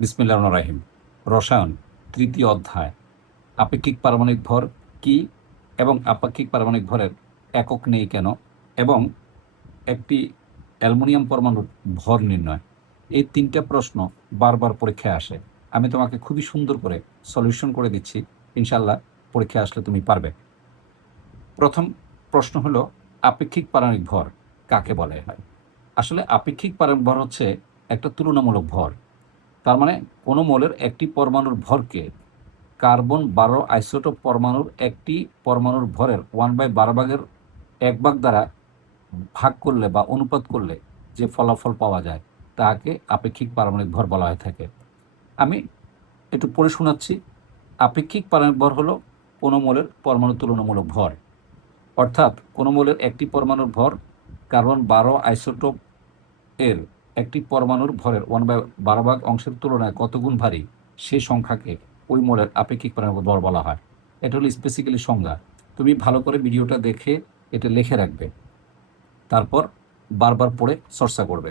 বিসমিল্লাহির রহমানির রহিম। রসায়ন তৃতীয় অধ্যায়, আপেক্ষিক পারমাণবিক ভর কি এবং আপেক্ষিক পারমাণবিক ভরের একক নেই কেন, এবং একটি অ্যালুমিনিয়াম পরমাণুর ভর নির্ণয়। এই তিনটা প্রশ্ন বারবার পরীক্ষায় আসে। আমি তোমাকে খুবই সুন্দর করে সলিউশন করে দিচ্ছি, ইনশাল্লাহ পরীক্ষায় আসলে তুমি পারবে। প্রথম প্রশ্ন হলো, আপেক্ষিক পারমাণবিক ভর কাকে বলা হয়? আসলে আপেক্ষিক পারমাণবিক ভর হচ্ছে একটা তুলনামূলক ভর। তার মানে কোনো মোলের একটি পরমাণুর ভরকে কার্বন 12 আইসোটোপ পরমাণুর একটি পরমাণুর ভরের 1/12 ভাগের 1 ভাগ দ্বারা ভাগ করলে বা অনুপাত করলে যে ফলাফল পাওয়া যায় তাকে আপেক্ষিক পারমাণবিক ভর বলা হয়ে থাকে। আমি একটু পড়ে শোনাচ্ছি। আপেক্ষিক পারমাণবিক ভর হলো কোনো মোলের পরমাণু তুলনামূলক ভর, অর্থাৎ কোনো মোলের একটি পরমাণুর ভর কার্বন 12 আইসোটোপ এর একটি পরমাণুর ভরের 1/12 ভাগ অংশের তুলনায় কত গুণ ভারী সেই সংখ্যাকে ওই মোলের আপেক্ষিক পারমাণবিক ভর বলা হয়। এটা হলো স্পেসিক্যালি সংজ্ঞা। তুমি ভালো করে ভিডিওটা দেখে এটা লিখে রাখবে, তারপর বারবার পড়ে চর্চা করবে।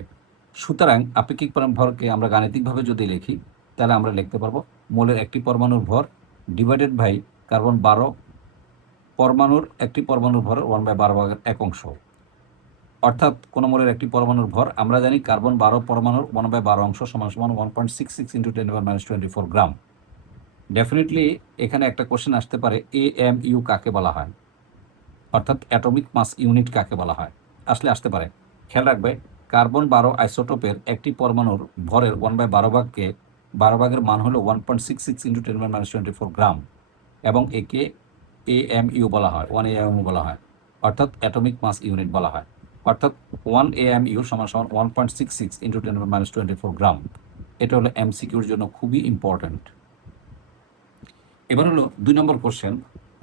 সুতরাং আপেক্ষিক পারমাণবিক ভরকে আমরা গাণিতিকভাবে যদি লিখি, তাহলে আমরা লিখতে পারবো মোলের একটি পরমাণুর ভর ডিভাইডেড বাই কার্বন 12 পরমাণুর একটি পরমাণুর ভরের 1/12 ভাগের 1 অংশ। অর্থাৎ কোনো মোলের একটি পরমাণুর ভর আমরা জানি কার্বন 12 পরমাণুর 1/12 অংশ সমান সমান 1.66 × 10⁻24 গ্রাম। ডেফিনেটলি এখানে একটা কোশ্চেন আসতে পারে, AMU কাকে বলা হয়, অর্থাৎ অ্যাটমিক মাস ইউনিট কাকে বলা হয়। আসতে পারে। খেয়াল রাখবে, কার্বন 12 আইসোটোপের একটি পরমাণুর ভরের 1/12 ভাগকে 12 ভাগের মান হলো 1.66 × 10⁻24 গ্রাম, এবং একে AMU বলা হয়, 1 AMU বলা হয়, অর্থাৎ অ্যাটমিক মাস ইউনিট বলা হয়। অর্থাৎ 1 AMU সমান সমান 1.66 × 10⁻24 গ্রাম। এটা হলো MCQর জন্য খুবই ইম্পর্ট্যান্ট। এবার হলো 2 নম্বর কোশ্চেন,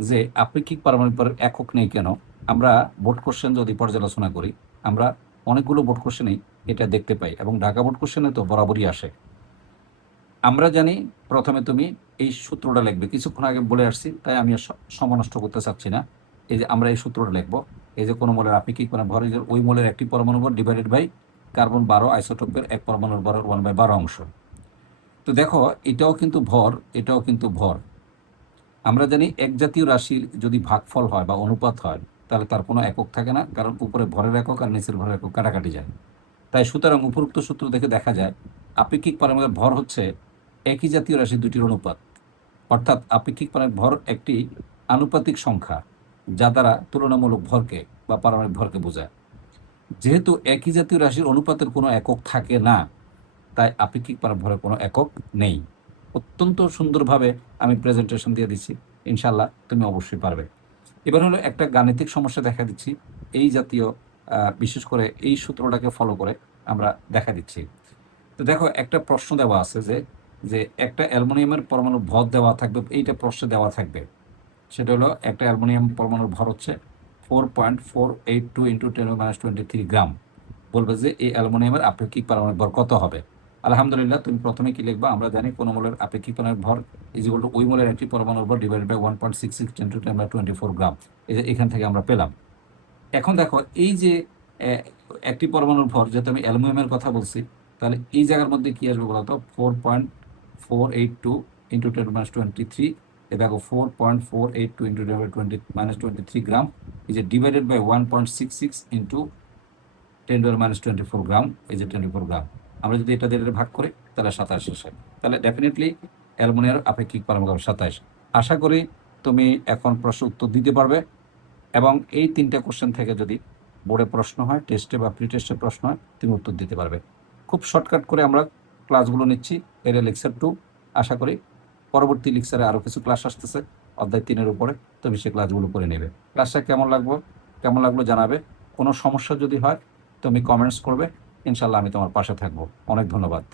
যে আপেক্ষিক পারমাণবিক ভরের একক নেই কেন। আমরা বোর্ড কোশ্চেন যদি পর্যালোচনা করি, আমরা অনেকগুলো বোর্ড কোশ্চেনেই এটা দেখতে পাই, এবং ঢাকা বোর্ড কোশ্চেনে তো বরাবরই আসে। আমরা জানি, প্রথমে তুমি এই সূত্রটা লিখবে, কিছুক্ষণ আগে বলে আসছি তাই আমি সময় নষ্ট করতে চাচ্ছি না। এই যে আমরা এই সূত্রটা লিখবো, এই যে কোনো মোলের আপেক্ষিক ভর ওই মোলের একটি পরমাণু ভর ডিভাইডেড বাই কার্বন 12 আইসোটোপের এক পরমাণুর ভরের 1/12 অংশ। তো দেখো, এটাও কিন্তু ভর, এটাও কিন্তু ভর। আমরা জানি এক জাতীয় রাশির যদি ভাগফল হয় বা অনুপাত হয়, তাহলে তার কোনো একক থাকে না, কারণ উপরে ভরের একক আর নিচের ভরের একক কাটাকাটি যায়। তাই সুতরাং উপরোক্ত সূত্র দেখে দেখা যায় আপেক্ষিক পারমাণবিক ভর হচ্ছে একই জাতীয় রাশি দুটির অনুপাত। অর্থাৎ আপেক্ষিক পারমাণবিক ভর একটি আনুপাতিক সংখ্যা, যা দ্বারা তুলনামূলক ভরকে বা পারমাণবিক ভরকে বোঝায়। যেহেতু একই জাতীয় রাশির অনুপাতের কোনো একক থাকে না, তাই আপেক্ষিক পারমাণবিক ভরের কোনো একক নেই। অত্যন্ত সুন্দরভাবে আমি প্রেজেন্টেশন দিয়ে দিচ্ছি, ইনশাল্লাহ তুমি অবশ্যই পারবে। এবার হলো একটা গাণিতিক সমস্যা দেখা দিচ্ছি, এই জাতীয় বিশেষ করে এই সূত্রটাকে ফলো করে আমরা দেখা দিচ্ছি। তো দেখো, একটা প্রশ্ন দেওয়া আছে যে যে একটা অ্যালুমিনিয়ামের পরমাণু ভর দেওয়া থাকবে, এইটা প্রশ্নে দেওয়া থাকবে। সেটা হলো একটা অ্যালুমিনিয়াম পরমাণুর ভর হচ্ছে 4.482 × 10⁻23 গ্রাম। বলবে যে এই অ্যালুমিনিয়ামের আপেক্ষিক পারমাণবিক ভর কত হবে। আলহামদুলিল্লাহ, তুমি প্রথমে কি লিখবা, আমরা জানি কোনো মোলের আপেক্ষিক পারমাণবিক ভর ইকুয়াল টু ওই মোলের একটি পরমাণুর ভর ডিভাইডেড বাই 1.66 × 10⁻24 গ্রাম। এই যে এখান থেকে আমরা পেলাম। এখন দেখো, এই যে একটি পরমাণুর ভর, যেহেতু আমি অ্যালুমিনিয়ামের কথা বলছি, তাহলে এই জায়গার মধ্যে কি আসবে বলতো, 4.482 × 10⁻23। এ দেখো 4.482 × 10⁻23 গ্রাম, এই যে ডিভাইডেড বাই 1.66 × 10⁻24 গ্রাম, এই যে 24 গ্রাম। আমরা যদি এটা দিয়ে ভাগ করি তাহলে 27 আসে। তাহলে ডেফিনেটলি অ্যালুমিনিয়ামের আপেক্ষিক পারমাণবিক ভর 27। আশা করি তুমি এখন প্রশ্ন উত্তর দিতে পারবে, এবং এই 3টে কোশ্চেন থেকে যদি বোর্ডে প্রশ্ন হয়, টেস্টে বা প্রি টেস্টে প্রশ্ন হয়, তুমি উত্তর দিতে পারবে। খুব শর্টকাট করে আমরা ক্লাসগুলো নিচ্ছি। এর লেকচার 2। আশা করি পরবর্তী লেকচারে আরও কিছু ক্লাস আসতেছে অধ্যায় 3-এর উপরে, তুমি সে ক্লাসগুলো করে নেবে। ক্লাসটা কেমন লাগলো জানাবে। কোনো সমস্যা যদি হয় তুমি কমেন্টস করবে, ইনশাল্লাহ আমি তোমার পাশে থাকবো। অনেক ধন্যবাদ।